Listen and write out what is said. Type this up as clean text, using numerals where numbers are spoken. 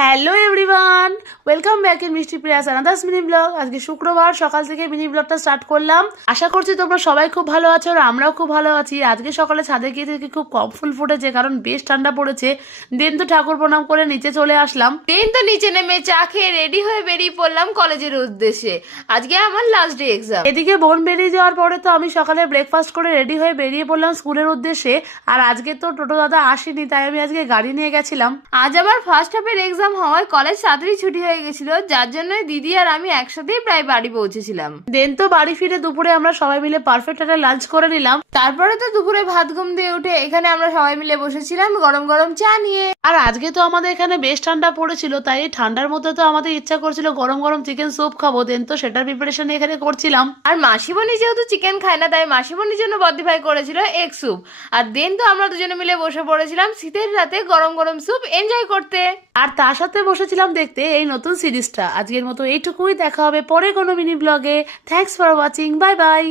Hello everyone, welcome back in মিষ্টি Prius আনাদার্স mini blog. আজকে শুক্রবার সকাল থেকে মিনি ব্লগটা স্টার্ট করলাম। আশা করছি তোমরা সবাই খুব ভালো আছো আর আমরাও খুব ভালো আছি। আজকে সকালে ছাদে গিয়ে থেকে খুব কম ফুল ফুটেছে, কারণ বেশ ঠান্ডা পড়েছে। দেন তো ঠাকুর প্রণাম করে নিচে চলে আসলাম। দেন তো নিচে নেমে চা খেয়ে রেডি হয়ে বেরিয়ে পড়লাম কলেজের উদ্দেশ্যে। আজকে আমার লাস্ট ডে এক্সাম। এদিকে বোন বেরিয়ে যাওয়ার পরে তো আমি সকালে ব্রেকফাস্ট করে রেডি হয়ে বেরিয়ে পড়লাম স্কুলের উদ্দেশ্যে। আর আজকে তো টোটো দাদা আসেনি, তাই আমি আজকে গাড়ি নিয়ে গেছিলাম। আজ আবার ফার্স্ট হাফের এক্সাম হওয়ায় কলেজ তাড়াতাড়ি ছুটি হয়ে গেছিল, যার জন্য দিদি আর আমি একসাথেই প্রায় বাড়ি পৌঁছেছিলাম। দেন তো বাড়ি ফিরে দুপুরে আমরা সবাই মিলে পারফেক্ট একটা লাঞ্চ করে নিলাম। তারপরে তো দুপুরে ভাত ঘুম দিয়ে উঠে এখানে আমরা সবাই মিলে বসেছিলাম গরম গরম চা নিয়ে। আর আজকে তো আমাদের এখানে বেশ ঠান্ডা পড়েছিল, তাই এই ঠান্ডার মধ্যে তো আমাদের ইচ্ছা করছিল গরম গরম চিকেন স্যুপ খাবো। দেন তো সেটার প্রিপারেশন এখানে করছিলাম। আর মাসিমণি যেহেতু চিকেন খায় না, তাই মাসিমণির জন্য বদ্দি ভাই করেছিল এগ স্যুপ। আর দেন তো আমরা দুজনে মিলে বসে পড়েছিলাম শীতের রাতে গরম গরম স্যুপ এনজয় করতে। আর তার সাথে বসেছিলাম দেখতে এই নতুন সিরিজটা। আজকের মতো এইটুকুই, দেখা হবে পরে কোনো মিনি ব্লগে। Thanks for watching, bye bye.